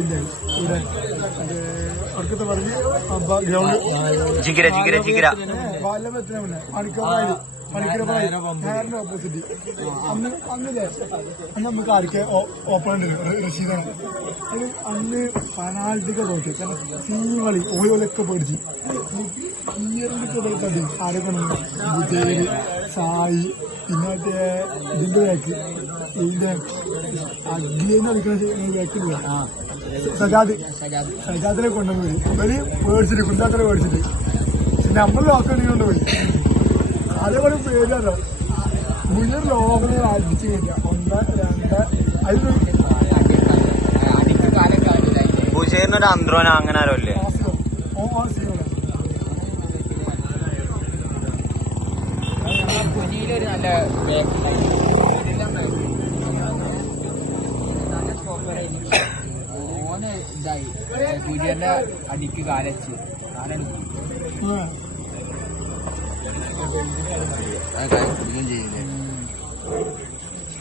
ഇവിടെ അവർക്കത്തെ പറഞ്ഞ് ഗ്രൗണ്ട് ബാല്യത്തിന് മുന്നേ മണിക്കറ ഓപ്പോസിറ്റ് അന്നില്ലേ അന്ന് നമുക്ക് ആർക്കെ ഓപ്പൺ ഉണ്ട് റഷീദാണ് അത് അന്ന് പനാൾട്ടിക്ക് തോറ്റി കാരണം സീങ്ങളി ഓലൊക്കെ പേടിച്ച് ഈയറിന്റെ തടി ആരൊക്കെ വിജയ് സായി പിന്നെ ഇതിന്റെ ബാക്ക് ഇതിന്റെ അഗ്ലിന്ന് കളിക്കുന്ന ബാക്കില്ല സജാദിനെ കൊണ്ടുപോയി ഒരു പേടിച്ചിട്ട് കുണ്ടാക്കനെ പേടിച്ചിട്ട് നമ്മൾ ലോക്കണ്ടി കൊണ്ടുപോയി അതേപോലെ പേരല്ലോ മുഴുവൻ ലോകങ്ങൾ ആരംഭിച്ചു കഴിഞ്ഞാൽ 1 2 ബുഷേറിനൊരു അന്ത്രോന അങ്ങനെ ആരോ അല്ലേ നല്ല ഓന് ഇതായി സൂര്യന്റെ അടിക്ക് കാലച്ച് കാലടിക്കും ചെയ്യുന്നത്